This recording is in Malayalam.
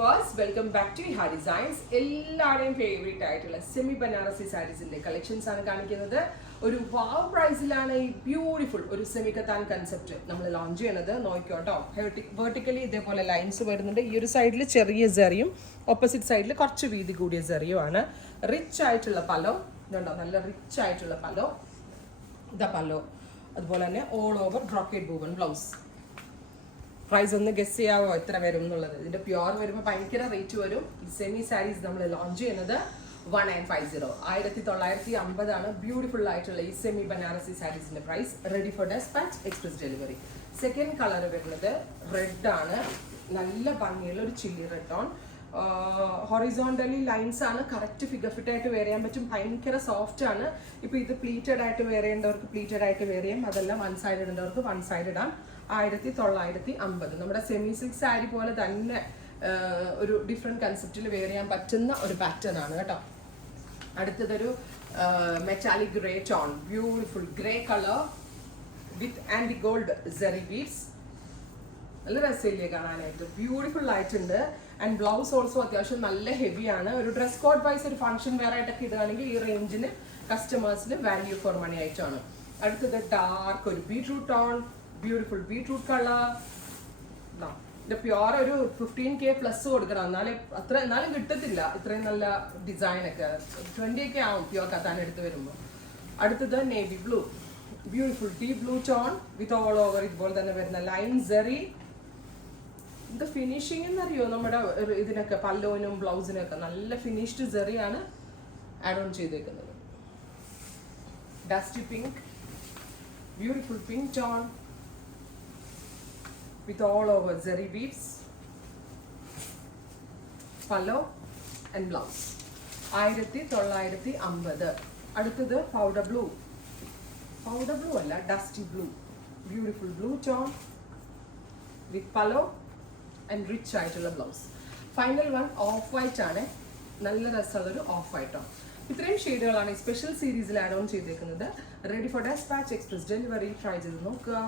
viewers, welcome back to Iha Designs. എല്ലാവരുടെയും ഫേവറേറ്റ് ആയിട്ടുള്ള സെമി ബനാറസി സാരീസിന്റെ കളക്ഷൻസ് ആണ് കാണിക്കുന്നത്. ഒരു വാവ് പ്രൈസിലാണ് ഈ ബ്യൂട്ടിഫുൾ ഒരു സെമി കത്താൻ കൺസെപ്റ്റ് നമ്മൾ ലോഞ്ച് ചെയ്യണത്. നോക്കിക്കോട്ടോ, വെർട്ടിക്കലി ഇതേപോലെ ലൈൻസ് വരുന്നുണ്ട്. ഈ ഒരു സൈഡിൽ ചെറിയ സെറിയും ഓപ്പോസിറ്റ് സൈഡിൽ കുറച്ച് വീതി കൂടിയ സെറിയുമാണ്. റിച്ച് ആയിട്ടുള്ള പലോ ഇതുണ്ടോ, നല്ല റിച്ച് ആയിട്ടുള്ള പലോ. ഇതാ പലോ. അതുപോലെ തന്നെ all over brocade ബൂവൺ blouse. Price ഒന്ന് ഗസ് ചെയ്യാവോ എത്ര വരും എന്നുള്ളത്? ഇതിന്റെ പ്യുവർ വരുമ്പോൾ ഭയങ്കര റേറ്റ് വരും. ഈ സെമി സാരീസ് നമ്മൾ ലോഞ്ച് ചെയ്യുന്നത് 1950 1950 ആണ് ബ്യൂട്ടിഫുൾ ആയിട്ടുള്ള ഈ സെമി ബനാറസി സാരീസിന്റെ price. Ready for dispatch, express delivery. Second colour വരുന്നത് റെഡ് ആണ്. നല്ല ഭംഗിയുള്ള ഒരു chilli red on. Horizontally lines ആണ്. കറക്റ്റ് ഫിഗർ ഫിറ്റ് ആയിട്ട് വെയർ ചെയ്യാൻ പറ്റും. ഭയങ്കര സോഫ്റ്റ് ആണ്. ഇപ്പൊ ഇത് പ്ലീറ്റഡ് ആയിട്ട് വെയർ ചെയ്യേണ്ടവർക്ക് പ്ലീറ്റഡ് ആയിട്ട് വെയർ ചെയ്യാം. അതെല്ലാം വൺ സൈഡ് ഇടേണ്ടവർക്ക് വൺ സൈഡ് ഇടാം. 1950 നമ്മുടെ സെമി സിൽക്ക് സാരി പോലെ തന്നെ ഒരു ഡിഫറെന്റ് കൺസെപ്റ്റിൽ വെയർ ചെയ്യാൻ പറ്റുന്ന ഒരു പാറ്റേൺ ആണ് കേട്ടോ. അടുത്തതൊരു metallic grey tone, beautiful grey colour with and gold zari beads. നല്ല രസമില്ലേ കാണാനായിട്ട്? ബ്യൂട്ടിഫുൾ ആയിട്ടുണ്ട്. ആൻഡ് ബ്ലൗസ് ഓൾസോ അത്യാവശ്യം നല്ല ഹെവിയാണ്. ഒരു ഡ്രസ് കോഡ് വൈസ് ഒരു ഫംഗ്ഷൻ വെയർ ആയിട്ടൊക്കെ ഇടുകയാണെങ്കിൽ ഈ റേഞ്ചിന് കസ്റ്റമേഴ്സിന് വാല്യൂ ഫോർ മണി ആയിട്ടാണ്. അടുത്തത് ഡാർക്ക് ഒരു beetroot tone, beautiful beetroot colour. ഇത് പ്യുവർ ഒരു 15K പ്ലസ് കൊടുക്കണം, എന്നാലും കിട്ടത്തില്ല ഇത്രയും നല്ല ഡിസൈനൊക്കെ. 20K ആവും പ്യുവർ കത്താൻ എടുത്ത് വരുമ്പോൾ. അടുത്തത് navy blue, beautiful deep blue tone with all over ഇതുപോലെ തന്നെ വരുന്ന ലൈൻ സെറി. ഇത് ഫിനിഷിംഗ് എന്നറിയോ നമ്മുടെ ഇതിനൊക്കെ പല്ലോനും ബ്ലൗസിനൊക്കെ നല്ല ഫിനിഷ്ഡ് സെറിയാണ് ആഡ് ഓൺ ചെയ്തേക്കുന്നത്. Dusty pink, beautiful pink tone with all over zari beads, pallo and blouse. 1950. അടുത്തത് പൗഡർ ബ്ലൂ അല്ല, dusty blue, beautiful blue tone with pallu and rich ആയിട്ടുള്ള blouse. Final one off white ആണ്. നല്ല രസമുള്ളൊരു ഓഫ് വൈറ്റ്. ഇത്രയും ഷെയ്ഡുകളാണ് ഈ സ്പെഷ്യൽ സീരീസിൽ ആഡ് ഓൺ ചെയ്തേക്കുന്നത്. Ready for dispatch, express delivery. Try ചെയ്ത് നോക്കുക.